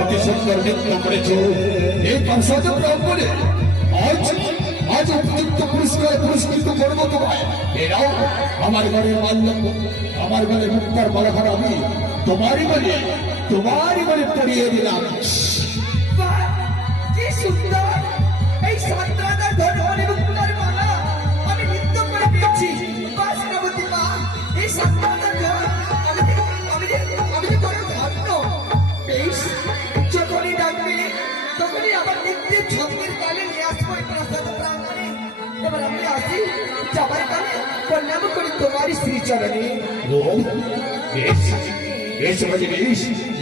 অতি সুন্দর নৃত্য করেছো এই প্রাসাদ প্রাঙ্গণে। আজ উপযুক্ত পুরস্কৃত করবো তোমায়। এরাও আমার ঘরের মাল্য, আমার ঘরের মুক্তার মালাখান আমি তোমারই ঘরে পড়িয়ে দিলাম। কি সুন্দর! এই সন্তানের ধর্মে মুক্তার মালা আমি নৃত্য করে পেয়েছি। বাসনাবতী মা, এই সন্তানের আমি বড় ধন্য। বেশ, যখনই ডাকবে তখনই আমার নৃত্যের ছন্দের তালে নিয়ে আসবো এই প্রাসাদ প্রাঙ্গণে। এবার আমি আসি, যাবার কালে প্রণাম করি তোমার শ্রীচরণে। বেশ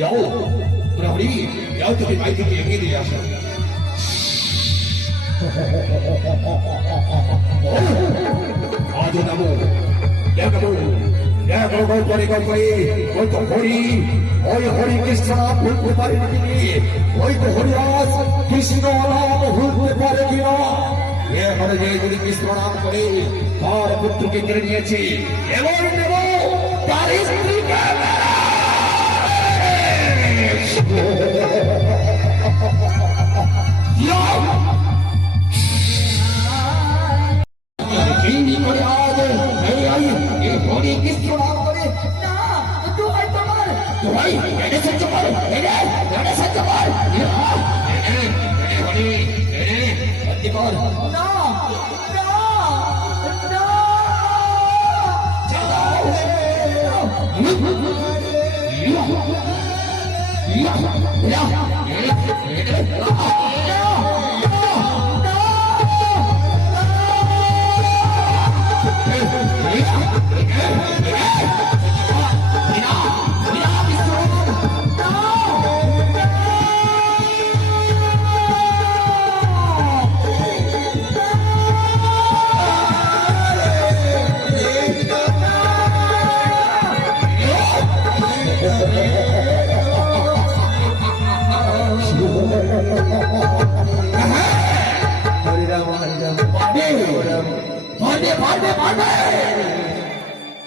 যাও প্রহরী, যাও তুমি মাইকে এগিয়ে দিয়ে আসো। আজ নামো করে ওই তো হরি কৃষ্ণ নাম ভুলতে পারেন তিনি, ওই তো হরিদাস কৃষ্ণ নাম ভুলতে পারে কিনা। এবারে যে যদি কৃষ্ণ নাম করে তার পুত্রকে কেড়ে নিয়েছি, এবার দেব তার স্ত্রীকে।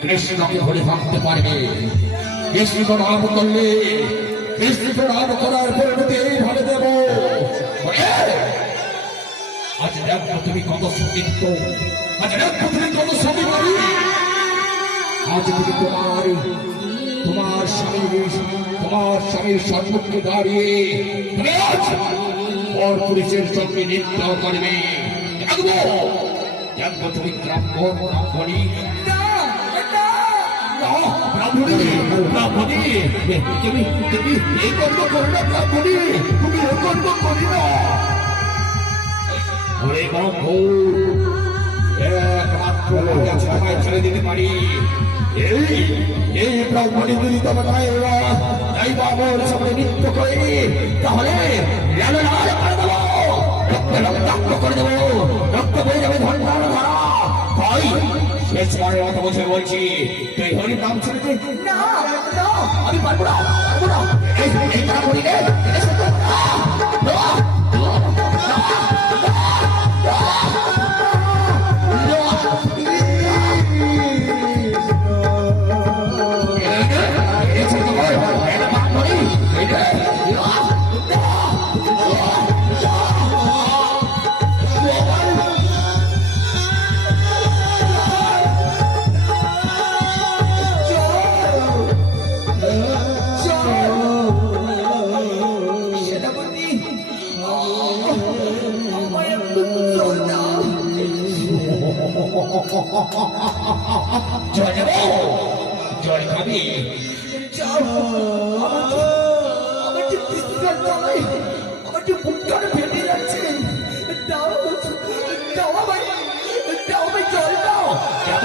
কৃষ্ণকে ধরে ভাবতে পারবে, কৃষ্ণ নাম করলে কৃষ্ণ নাম করার পরিণতি এইভাবে দেব। আজ দেখো তুমি কত সতীত্ব, আজ দেখো তুমি কত সতীবাড়ি। আজ তুমি তোমার স্বামীর সম্মুখে দাঁড়িয়ে তুমি আজ পর পুরুষের সঙ্গে নৃত্য করবে। দেখবো তুমি ব্রাহ্মণী তুমি এই কর্ম করো না ব্রাহ্মণী, তুমি এই কর্ম করি না। একমাত্র ছেড়ে দিতে পারি এই ব্রাহ্মণী যদি তোমার তাই বাবর সঙ্গে নৃত্য করে তাহলে রক্তাক্ত করে দেবো, রক্ত বয়ে যাবে ধন্যার ধারা। তাই শেষ পরে অত বছর বলছি তুই হরি নাম ছেড়ে না, আমি পারবো না এই তারা করি রে। জল খাবি? আমার যে তৃষ্ণার জ্বালায় আমার যে বুকটা ফেটে যাচ্ছে। দাও আমায় জল দাও। এত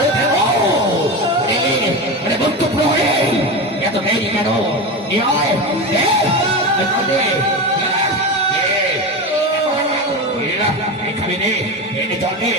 দেরি কেন? খাবি নে, এনে জল নে।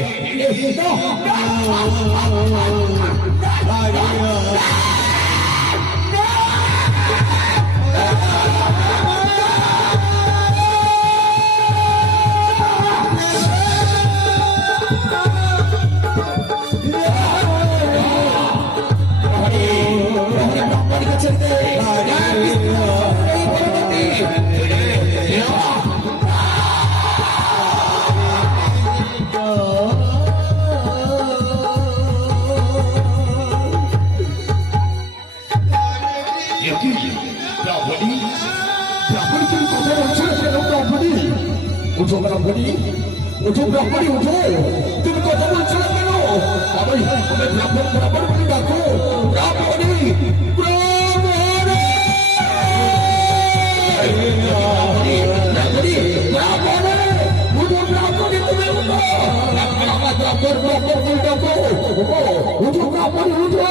উঠো ব্রাহ্মণী উঠো, তুমি কথা বলছো না কেন? আমি ব্রাহ্মণ ব্রাহ্মণ বলে ডাকো, ব্রাহ্মণী ব্রাহ্মণী ব্রাহ্মণী ব্রাহ্মণী উঠো, ব্রাহ্মণী তুমি উঠো, আমার ব্রাহ্মণ ব্রাহ্মণ বলে ডাকো, উঠো ব্রাহ্মণী উঠো।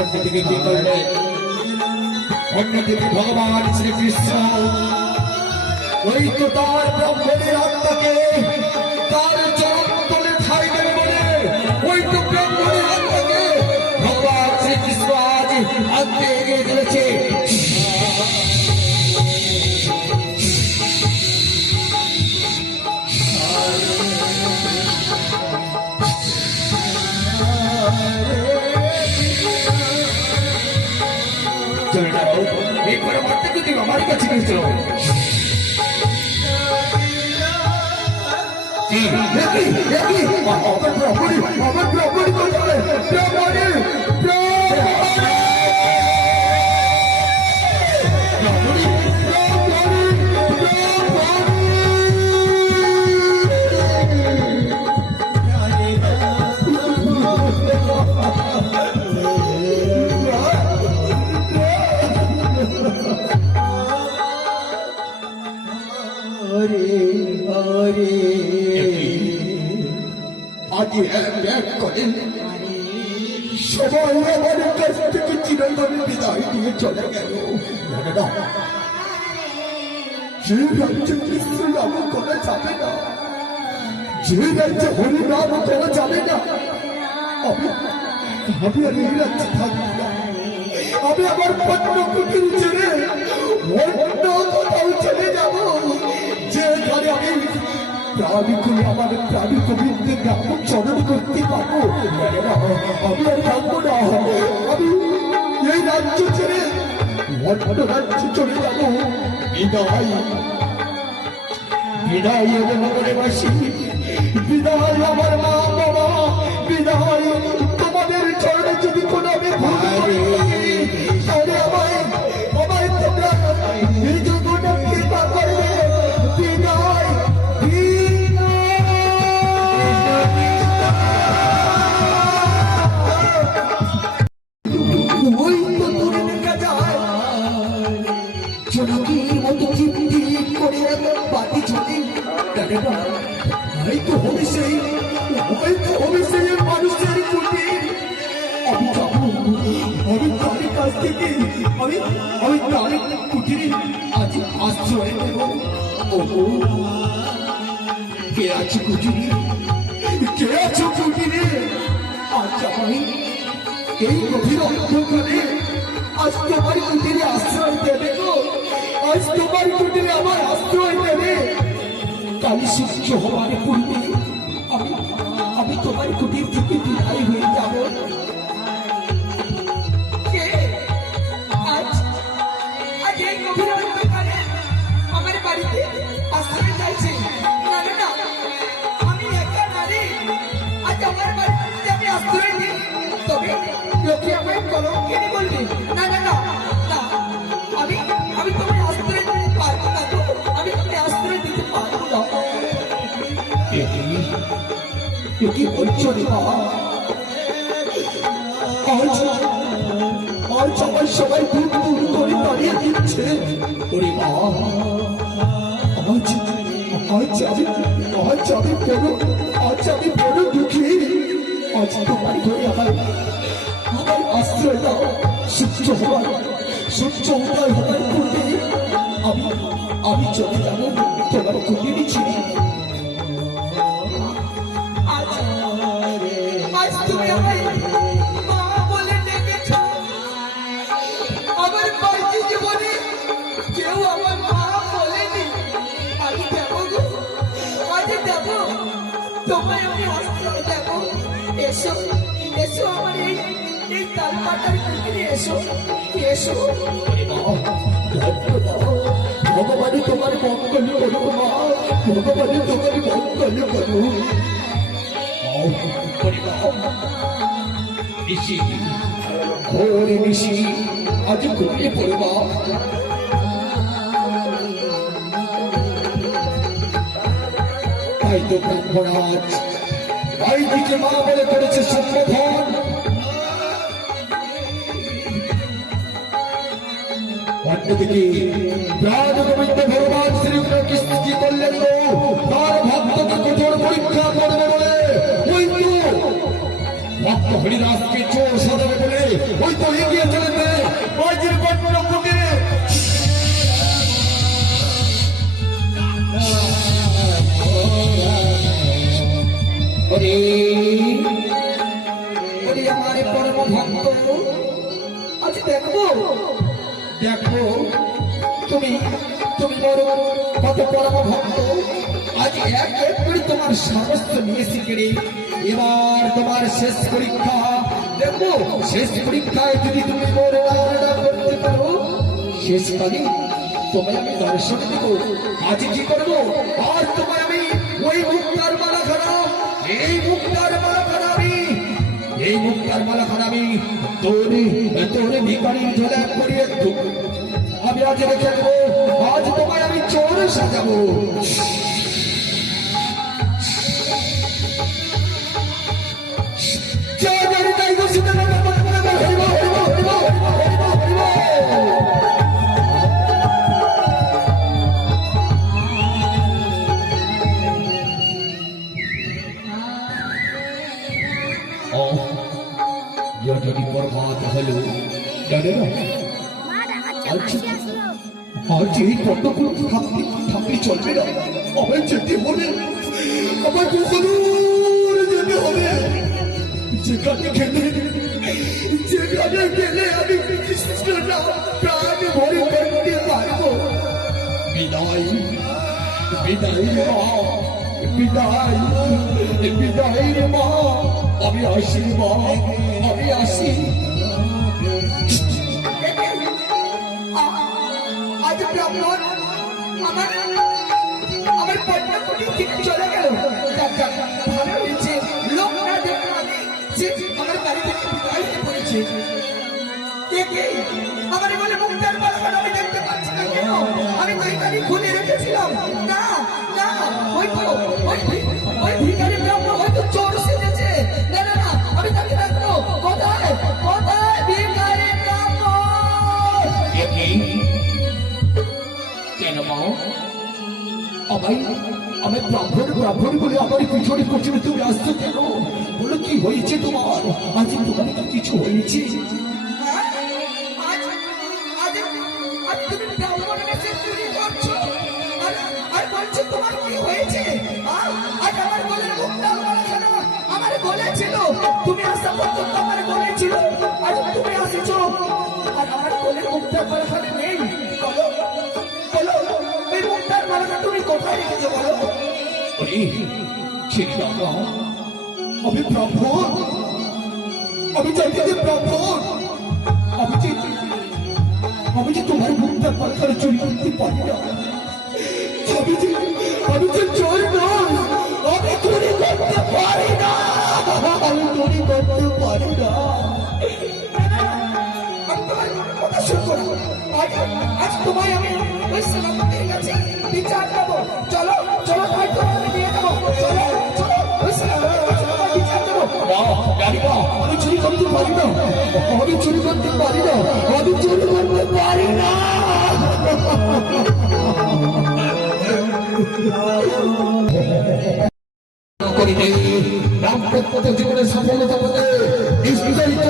অন্যদিকে কি করলে? অন্যদিকে ভগবান শ্রীকৃষ্ণ ওই তো তার ব্রাহ্মণের আত্মাকে তার চরণ তলে ঠাঁই দেবে বলে ওই তো ব্রাহ্মণের আত্মাকে ভগবান শ্রীকৃষ্ণ আজ আনতে এগিয়ে চলেছে। চলে যাও, এই পরবর্তীকে তুমি আমার কাছে নিয়ে চলো। আমার ব্রাহ্মণী কোথায়? ব্রাহ্মণী সবাই আমার কাছ থেকে চিরতরে বিদায় দিয়ে চলে গেল। যে রাজ্যে কৃষ্ণ নাম করা যাবে না, যে রাজ্যে হরি নাম করা যাবে না, আমি আর এই রাজ্যে থাকবো না। আমি আমার পণ্য কুটির ছেড়ে অন্য কোথাও চলে যাব, যেখানে আমি প্রাণী করে আমার প্রাণী গোবিন্দের নাম চরণ করতে পারবো। আমি আর থাকবো না, আমি এই রাজ্য ছেড়ে অন্য রাজ্যে চলে যাবো। বিদায় বিদায় নগরবাসী, বিদায় আমার মা বাবা, বিদায় তোমাদের চরণে যদি কোনো আমি ভুল করি তাহলে আমায় তোমরা এই জগৎটা কৃপা করবে। বিদায় ওই তো দূরে দেখা যায় জনকীর মতো চিপচিপ করে বাতি চলে। হয়তো হবে সেই মানুষের কুটির। আমি যাবো, আমি তার কাছ থেকে আমি তার কুটিরে আজ আশ্রয় নেব। ওহো, কে আছে কুটিরে? কে আছে কুটিরে? আজ আমি এই গভীর অন্ধকারে আজ তোমার কুটিরে আশ্রয় দেবে গো। আজ তোমার কুটিরে আমার আশ্রয় দেবে। কালী সূর্য হওয়ার পূর্বে আমি আমি তোমার কুটির থেকে বিদায় হয়ে যাব। কে আজ আজ এই গভীর অন্ধকারে আমার বাড়িতে আশ্রয় চাইছে? না না না, আমি একা নারী, আজ আমার বাড়িতে আমি আশ্রয় দিই তবে লোকে আমায় কলঙ্কিনী বলবে। না না না না, আমি আমি তোমায় আশ্রয় দিতে পারবো না গো, আমি তোমায় আশ্রয় দিতে পারবো না। কি বলছো রে বাবা? আজ আজ আমার সবাই দূর দূর করে দাঁড়িয়ে দিচ্ছে। ওরে বাবা, আজ আজ আমি আজ আমি বড় আজ আমি বড় দুঃখী। আজ তোমার ঘরে আমার আমার আশ্রয় দাও। সূর্য উদয় হওয়ার পূর্বে আমি আমি চলে যাবো তোমার কুটিরে ছিড়ি। আজ তুমি আমায় মা বলে ডেকেছ। আমার বাড়িতে জীবনে কেউ আমার মা বলেনি। আমি দেব গো, আজ দেব, তোমায় আমি আশ্রয় দেব। এসো এসো আমার এই তালপাটার কুটিরে এসো এসো। ভগবানই তোমার মঙ্গল করো মা, ভগবানই তোমার মঙ্গল করো। ঘোরে নিশি আজ ঘুমিয়ে পড়বা। তাই তো ব্রহ্মরাজ ভাইদিকে মা বলে করেছে সম্বোধন। অন্যদিকে প্রাণ গোবিন্দ ভগবান শ্রীকৃষ্ণ কি করলেন গো? তার ভক্তকে কঠোর পরীক্ষা করবে বলে ওই তো ভক্ত হরিদাসকে চোর সাজাবে বলে ওই তো এগিয়ে চলেছে বাজির বন্ধ কুটিরে। ওরে ওরে আমার পরম ভক্ত, আজ দেখো দেখো তুমি তুমি বড় কত পরম ভক্ত। আজ এক এক করে তোমার সমস্ত নিয়ে শিখে এবার তোমার শেষ পরীক্ষা। দেখো শেষ পরীক্ষায় যদি তুমি বড় করতে পারো, শেষকালে তোমায় আমি দর্শন দেব। আজ কি করবো? আজ তোমায় আমি ওই মুক্তার মালা খানা, এই মুক্তার মালা খানা আমি এই মুক্তার মালা খানা আমি তোর ভিকারির ঝোলা করিয়ে আমি আজ রেখে দেবো। আজ তোমায় আমি চোর সাজাবো। যদি বরবাদ হলো জানে না, আজ এই কতগুলো থাকলে চলবে না। আমার যেতে হবে, আমার বহুদূর যেতে হবে। যেখানে গেলে আমি কৃষ্ণ নাম প্রাণ ভরে করতে পারবো। বিদায় বিদায় মা, বিদায় বিদায় রে মা, আমি আসি মা, আমি আসি। আজ ব্রাহ্মণ আমার পণ্য কুটির থেকে চলে গেল। ভালো হয়েছে, লোক না দেখলে আমি আমার বাড়ি থেকে বিদায় হয়ে পড়েছে। আমার বলে মুক্তার বালাখানা আমি দেখতে পাচ্ছি না কেন? আমি ভিখারি খুলে রেখেছিলাম। না না, ওই ভিখারি ব্রাহ্মণ হয়তো চোর সেজেছে। না না না, আমি তাকে দেখবো। কোথায় কোথায় ভিখারি ব্রাহ্মণ? কেন মা আমি ব্রাহ্মণ বলে আমার পিছনে পিছনে তুমি আসছো কেন? বলো কি হয়েছে তোমার? আজ তোমার কি কিছু হয়েছে? তোমার কি হয়েছে? আজ আমার গলের মুক্তার মালাখানা আমার গলে ছিল। তুমি আসা পর্যন্ত আমার গলে ছিল। আজ তুমি আসেছো আর আমার গলের মুক্তার মালাখানা নেই। বলো বলো, এই মুক্তার মালাখানা তুমি কোথায় কোথায় রেখেছো বলো? হরি ঠিক না আমি ব্রাহ্মণ আমি জানি যে ব্রাহ্মণ আমি যে তোমার মুখটা পাখার চুরি করতে পারি না আমি যে চোর নয় আমি চুরি করতে পারি না আমি চুরি করতে পারি না আমি তোমার কথা শুনবো না। আজ তোমায় আমি ওই সেনাপতির কাছে বিচার দেবো। চলো চলো তাই তো আমি নিয়ে যাবো। চলো চলো ওই সেনাপতির কাছে তোমায় বিচার দেবো। না জানি না আমি চুরি করতে পারি না আমি চুরি করতে পারি না আমি চুরি করতে পারি না করিতে দাম্পত্য জীবনের সফলতা পেতে বিস্তারিত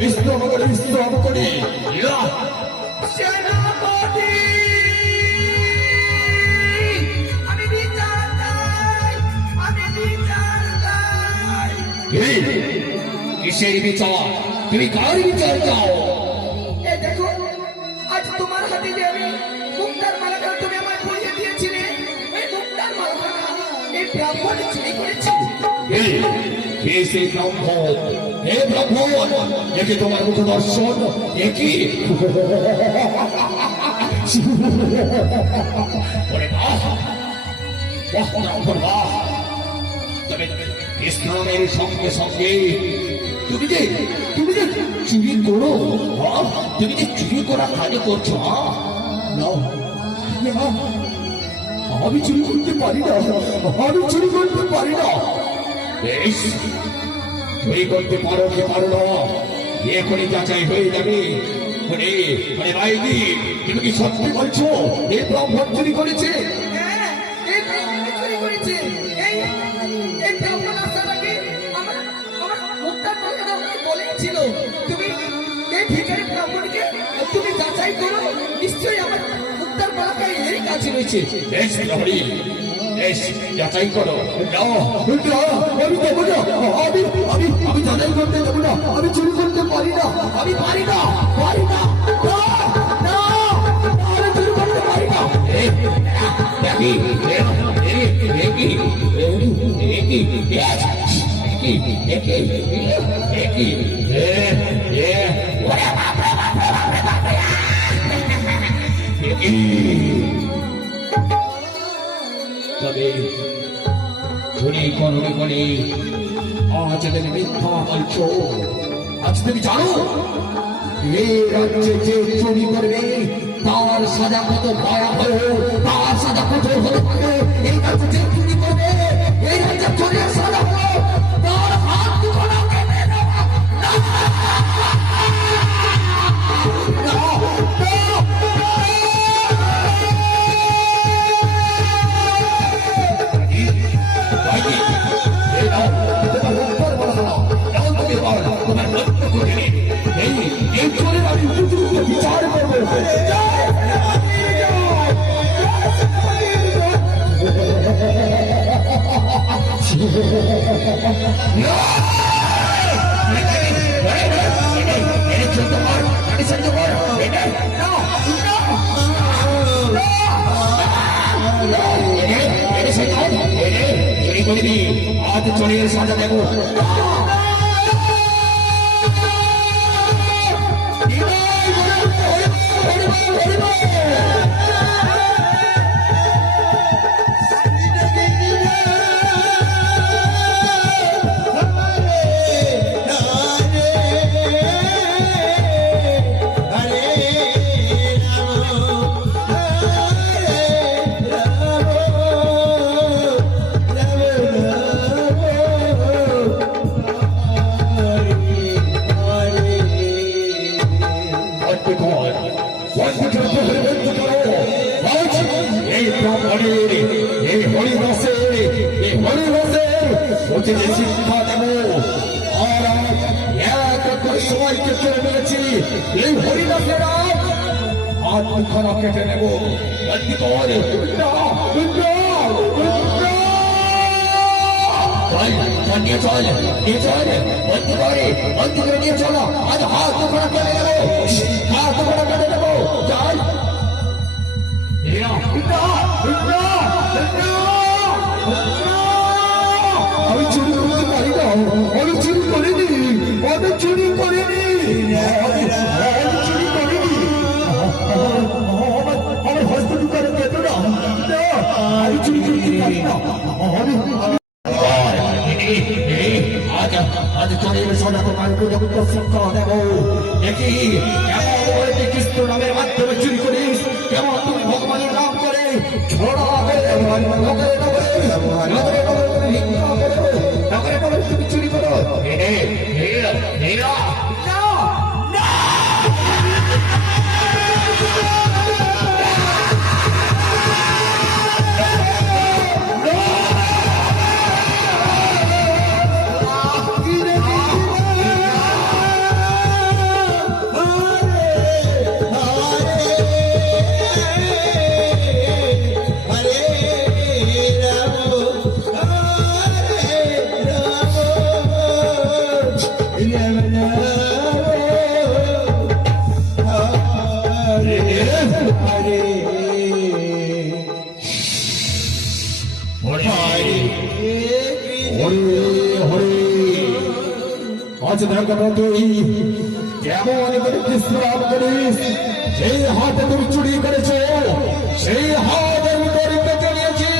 বিশ্রাম করি সেনাপতি আমি বিচার চাই আমি বিচার চাই। কিসের বিচার তুমি কার বিচার চাও এই দেখো আজ তোমার হাতে যে আমি মুক্তার মালাটা তুমি আমায় পরিয়ে দিয়েছিলে এই মুক্তার মালাটা এই ব্রাহ্মণ চুরি করেছে। হে সেই ব্রাহ্মণ হে ব্রাহ্মণ একে তোমার মুখ দর্শন একই তবে ইসলামের সঙ্গে সঙ্গে তুমি যে চুরি করো তুমি যে চুরি করা কাজে করছো আমি চুরি করতে পারি না আমি চুরি করতে পারি না বেশ চুরি করতে পারো কি পারো না এ করে যাচাই হয়ে যাবে ভাইদি তুমি কি সত্যি বলছো এই ব্রাহ্মণ চুরি করেছে হ্যাঁ এই ব্রাহ্মণ চুরি করেছে। এই ব্রাহ্মণ আসার আগে আমার মুক্তার মালাটা আমাকে বলেছিল তুমি এই ভিখারি ব্রাহ্মণকে তুমি যাচাই করো নিশ্চয়ই আমার মুক্তার মালাটা এরই কাছে রয়েছে। বেশ হরি বেশ যাচাই করো আমি দেবো না আমি যাচাই করতে দেবো না আমি চুরি করতে পারি না আমি পারি না আমি চুরি করতে পারি না তবে চুরি করবে বলে আজ তুমি মিথ্যা বলছো আজ তুমি জানো এই রাজ্যে যে চুরি করবে তার সাজা কত ভয়াবহ তার সাজা কত হতে পারে এই রাজ্যে যে চুরি করবে এই রাজ্যে চোরের সাজা হলো তার হাত দুখানা কেটে দেওয়া বিচার করবো আজ চোরের সাজা দেবো শিক্ষা দেব আর এক করে সবাইকে চলে মেরেছি এই হরিদাসের হাত দুখানা কেটে নেব চল নিয়ে চল বন্ধু করে নিয়ে চলো আজ হাত দুখানা কেটে দেবো চল আমি চুরি করতে পারি না আমি চুরি করিনি আমার হস্ত দোকানে পেত না আমি চুরি করতে পারি না আজ চোরের সোনা তোমার দর্শন করা দেব দেখি কেমন কৃষ্ণ নামের মাধ্যমে চুরি করিস কেমন তুমি ভগবানের নাম করে তুমি চুরি করো আজ দেখো তুই কেমন করে বিশ্রাম করিস সেই হাতে তুমি চুরি করেছ সেই হাতে আমি তোর পেতে নিয়েছি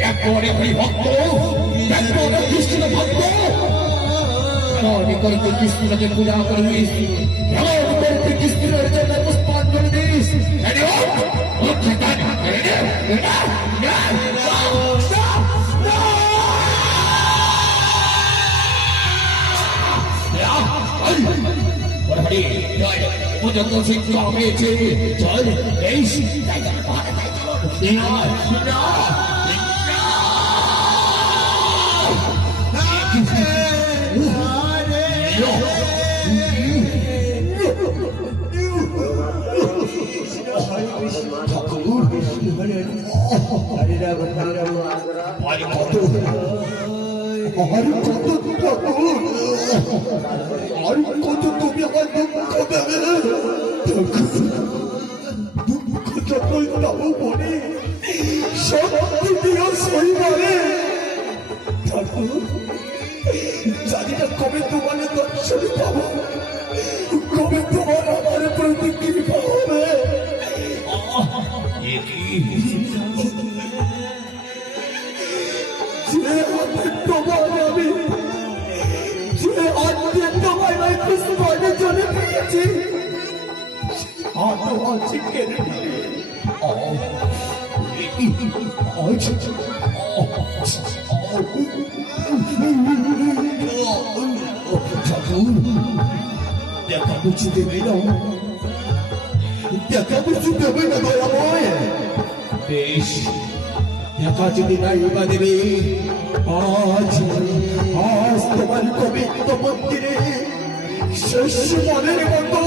একবারে ভক্ত একবারে কৃষ্ণ ভক্ত কেমন করে তুই কৃষ্ণকে পূজা করিস কেমন করে তুই কৃষ্ণের জন্য পুষ্পাঞ্জলি দিস যত শিক্ষা পেয়েছে চল এই আর কত তুমি আমার দুঃখ দেবে দুঃখ যতই তাও মনে সত্যি দিও সই মানে জানি না কবে তোমার দর্শন পাবো কবে তোমার আমার প্রতি কৃপা হবে যে হাতে তোমার আমি যে হাতে তোমার আমি পুষ্পানের জন্য পেয়েছি হাতে আছে কেড়ে নিয়ে দেখা বুঝি দেবে না দেখা বুঝি দেবে না দয়াময় বেশ দেখা যদি নাই বা দেবে আজ আজ তোমার পবিত্র মন্দিরে শেষ মনের মতো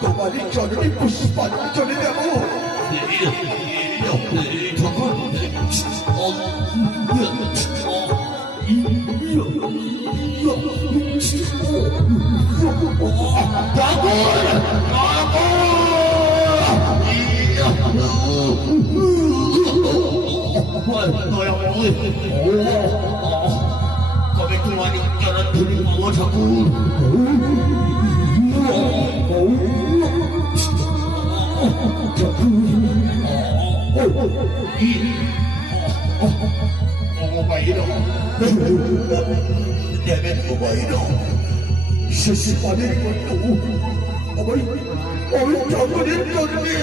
তোমার চরণে পুষ্পাঞ্জলি দেব তখন কবে তোমার চরণধুলি পাবো ঠাকুর শেষ পানের মতো আমি ঠাকুরের চরণে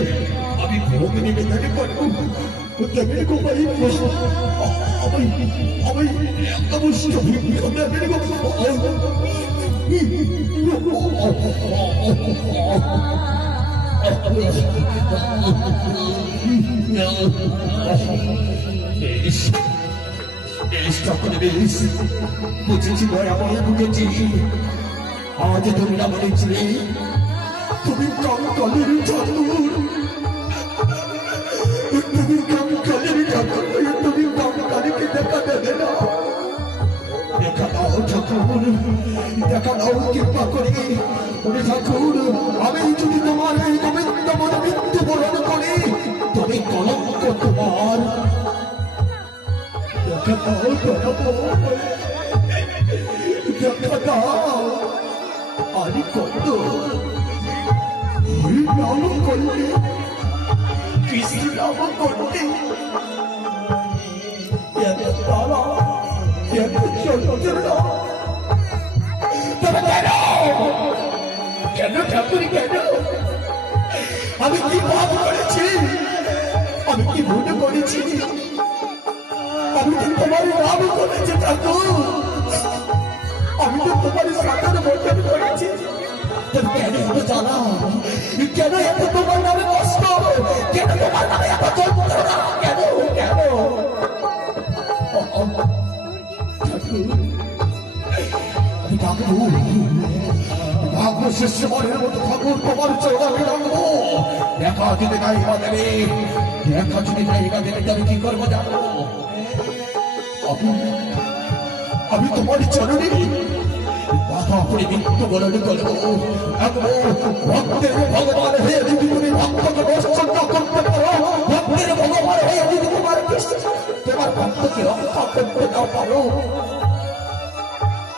আমি ভোগিনী মেধাকে পারবো দেবের গোপাই আমি অবশ্য দেবের বুঝেছি দয়াময় বুঝেছি আজ তুমি না বলেছিলে তুমি কঙ্কলের ঠাকুর তুমি কঙ্কলের ঠাকুর তুমি ঠাকুর দেখা দাও কৃপা করে ওরে ঠাকুর আমি যদি তোমার এই গোবিন্দ মনে মৃত্যু বরণ করি তবে কলঙ্ক তোমার দেখা দাও দেখা দাও আমি কত হরি নাম করলে কৃষ্ণ নাম করলে এত তারা এত যন্ত্রণা তবে কেন ঠাকুর কেন আমি কি পাপ করেছি আমি কি ভুল করেছি আমি তো তোমার নাম করেছি ঠাকুর আমি তো তোমার সাথে বচন করেছি তবে কেন এত জানা কেন এত তোমার নামে কষ্ট কেন তোমার নামে এত যন্ত্রণা কেন কেন ঠাকুর শিষ্যমণের মতো ঠাকুর তোমার চৌড়াবে রাখবো দেখা যদি গাইবা দেবে দেখা যদি গাইবা দেবে তবে কি করবো জানো আমি তোমার চরণে বাধা পড়ে মৃত্যু বরণ করবো ভক্তের ভগবান হয়ে যদি তুমি ভক্তকে দর্শন করতে পারো ভক্তের ভগবান হয়ে যদি তোমার তোমার ভক্তকে রক্ষা করতে না পারো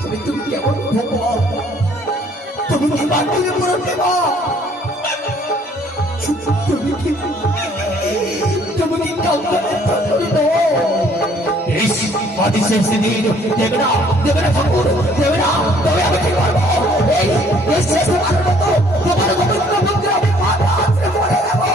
তুমি তুমি কেমন ভগবান তুমি কি বান্ডিলে পড়ে দেবা তুমি কি কাউকে করে দাও এই বাদি শেষ দিন দেবে না ঠাকুর দেবে না তবে আমি কি করবো এই শেষ মারার মতো তোমার গোবিন্দ মন্দির আমি মাথা আছড়ে পড়ে যাবো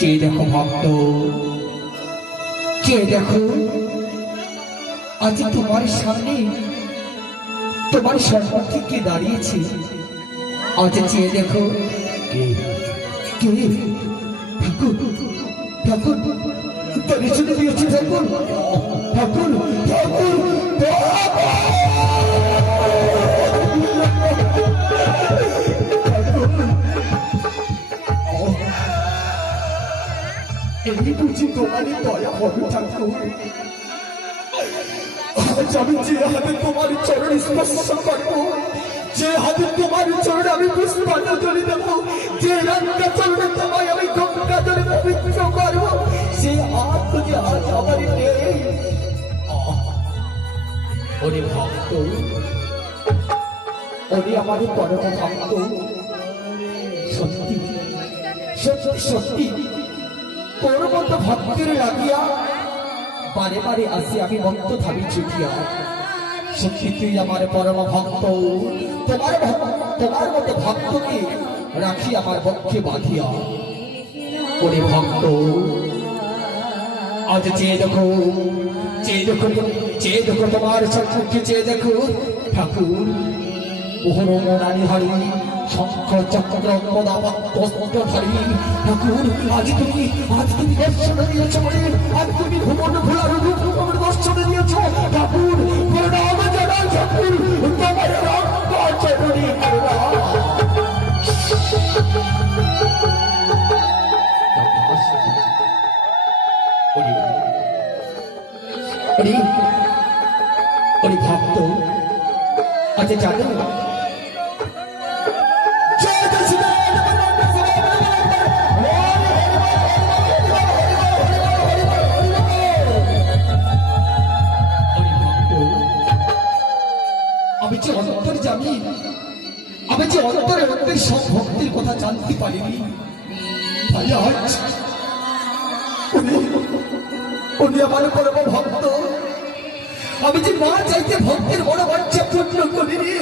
কে দেখো ভক্ত কে দেখো আজ তোমার সামনে তোমার সম্মুখে কে দাঁড়িয়েছে আজ চেয়ে দেখো কে ঠাকুর ঠাকুর পরিচয় দিয়েছে ঠাকুর ঠাকুর ঠাকুর এই বুঝি তোমারই দয়া হবে ঠাকুর আজ আমি যে হাতে তোমার চরণ স্পর্শ করবো যে হাতে তোমার চরণ আমি পুষ্পাঞ্জলি দেবো যে রান্না চরণে তোমায় আমি গঙ্গা জলে পবিত্র করবো সে হাত যদি আজ আমারই নেই ওরে ভক্ত ওরে আমারই পরম ভক্ত সত্যি সত্যি সত্যি তোর মতো ভক্তের লাগিয়া বারে বারে আসি আমি ভক্ত ভাবি ছুটিয়া সত্যি তুই আমার পরম ভক্ত তোমার মতো ভক্তকে রাখি আমার পক্ষে বাঁধিয়া ওরে ভক্ত আজ চেয়ে দেখো তোমার সম্মুখে চেয়ে দেখো ঠাকুর মোহরমণি হরি শঙ্খ চক্র ধারী ঠাকুর আজ তুমি দর্শন দিয়েছ আজ তুমি ভুবন ভোলার রূপ দর্শন দিয়েছ ঠাকুর প্রণাম জানাই ঠাকুর তোমার রক্ত চরণে ভক্ত আচ্ছা জানো আমি যে অন্তরে অন্তরে সব ভক্তির কথা জানতে পারিনি উনি আমার পরম ভক্ত আমি যে মা চাইতে ভক্তের বড় বাচ্চা পূর্ণ করি রে।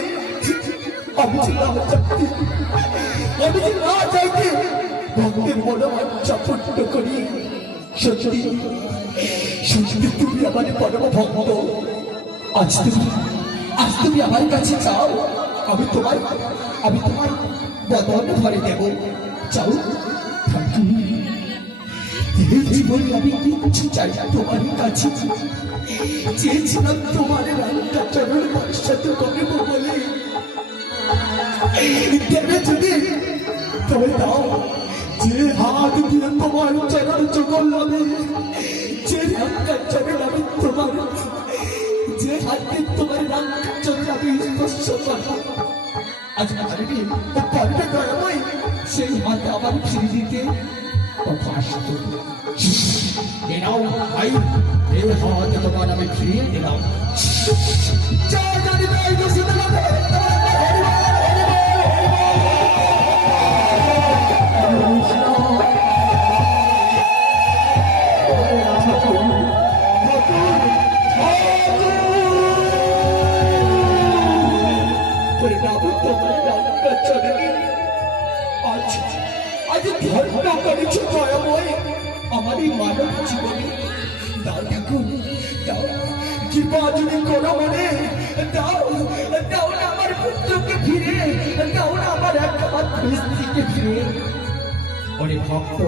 আমি যে না চাইতে, আমি যে না চাইতে ভক্তের বড় বাচ্চা পূর্ণ করি। সত্যি সত্যি তুমি আমার পরম ভক্ত। আজ তুমি আমার কাছে চাও, আমি তোমার বদন ধরে দেব। চাও এই জীবনে আমি কিচ্ছু চাই না তোমার কাছে। চেয়েছিলাম তোমার রান্না চরণ সাথে করবো বলে, যদি তবে দাও যে হাত দিয়ে তোমার চরণ করলাম, যে রান্না চরণ আমি তোমার, যে হাত দিয়ে তোমার রান্না চরণ আমি স্পর্শ করলাম, আজ পারবি দয়াময় সেই হাত আমার ফিরে দিতে। কথা আসতো এনাও ভাই, এই হাত তোমার আমি ফিরিয়ে দিলাম। আজ ধর্ম করেছ দয়াময় আমার এই মানব জীবনে। দাও ঠাকুর দাও, কৃপা যদি করো মনে, দাও দাও না আমার পুত্রকে ফিরে, দাও না আমার একমাত্র স্ত্রীকে ফিরে। ওরে ভক্ত,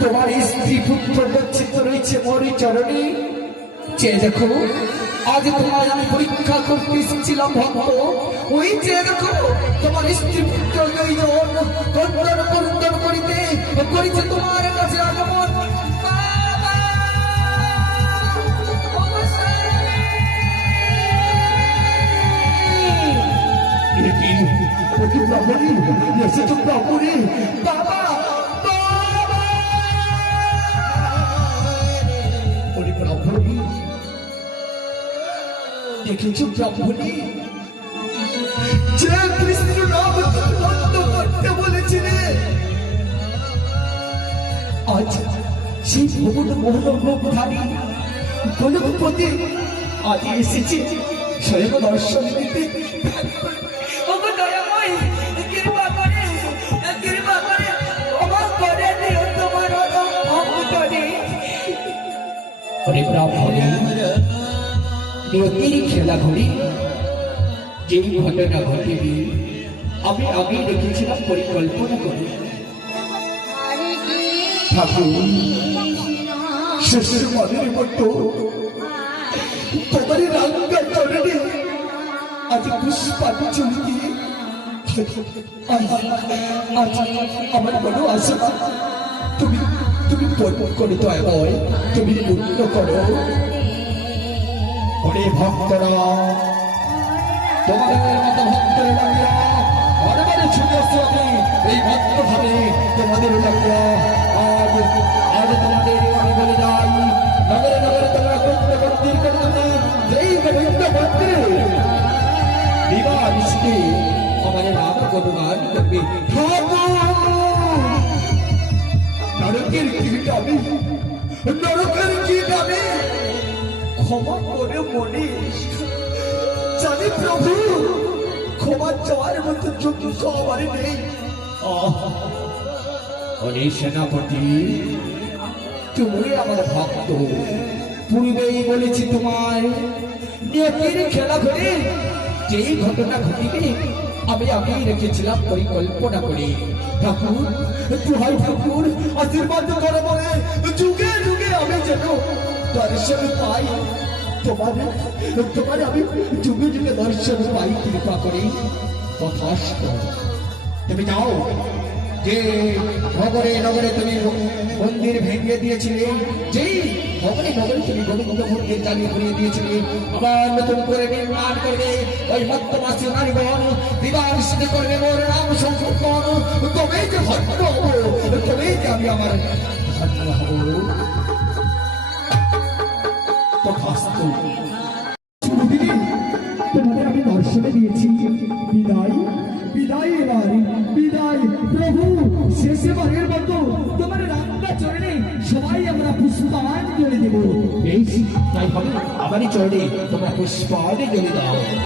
তোমার স্ত্রী পুত্র গচ্ছিত রয়েছে মরি চরণে। চেয়ে দেখো, আজ তোমায় আমি পরীক্ষা করতে এসেছিলাম ভক্ত। ওই চেয়ে দেখো, তোমার স্ত্রী পুত্র দুইজন কন্দন কন্দন করিতে করেছে তোমার কাছে আগমন। বাবা দেখেছ ব্রাহ্মণী, যে কৃষ্ণ নাম বন্ধ করতে বলেছিলে, আজ সেই ভুবন মোহনধারী গোলকপতি আজ এসেছে স্বয়ং দর্শন দিতে। নিয়তির খেলা ঘড়ি যে ঘটনা ঘটেবে আমি আগেই রেখেছিলাম পরিকল্পনা করে। ঠাকুর শেষের মনের মতো তোমার রাঙ্গা চরণে আজ পুষ্পাঞ্জলি দিয়ে আমার বড় আশা, তুমি তুমি পূর্ণ করে দয়াময়, তুমি পূর্ণ করো। ওরে ভক্তরা, তোমাদের মতো ভক্তের লাগিয়া বারে বারে ছুটে আসছো আমি এই ভক্ত ভাবে তোমাদের লাগিয়া। আজ আজ তোমাদের আমি বলে যাই, নগরে নগরে তোমরা গোবিন্দ মন্দির করে তুমি যেই গোবিন্দ মন্দিরে বিবাহ মিশতে আমাদের নাম গুণগান করবে। নরকের কীট আমি, নরকের কীট আমি ক্ষমা করে মনে জানি প্রভু, ক্ষমা চাওয়ার মতো যোগ্য আমার নেই। অরে সেনাপতি, তুমি আমার ভক্ত, পূর্বেই বলেছি তোমায় নিয়তির খেলা করে যেই ঘটনা ঘটিবে আমি আগেই রেখেছিলাম পরিকল্পনা করে। ঠাকুর দোহাই ঠাকুর, আশীর্বাদ করো বলে যুগে যুগে আমি যেন দর্শন পাই তোমার, তোমার আমি যুগে যুগে দর্শন পাই, কৃপা করি। তথাস্ত। তুমি যাও, যে নগরে নগরে তুমি মন্দির ভেঙে দিয়েছিলে, যেই নগরে নগরে তুমি গোবিন্দ মন্দির চালিয়ে ঘুরিয়ে দিয়েছিলে, আবার নতুন করে নির্মাণ করবে। ওই মধ্যমাসী নারীগণ বিবাহ করবে মোর নাম সংকীর্তন। তবেই যে ধন্য হবো, তবেই যে আমি আমার ধন্য হবো। তথাস্তু। তোমাদের আমি দর্শনে দিয়েছি, বিদায় বিদায় এবার বিদায়। প্রভু শেষে বারের মতো তোমার রান্না চরণে সবাই আমরা পুষ্পাঞ্জলি দেব। বেশ তাই হবে, আমারই চরণে তোমরা পুষ্পাঞ্জলি দাও।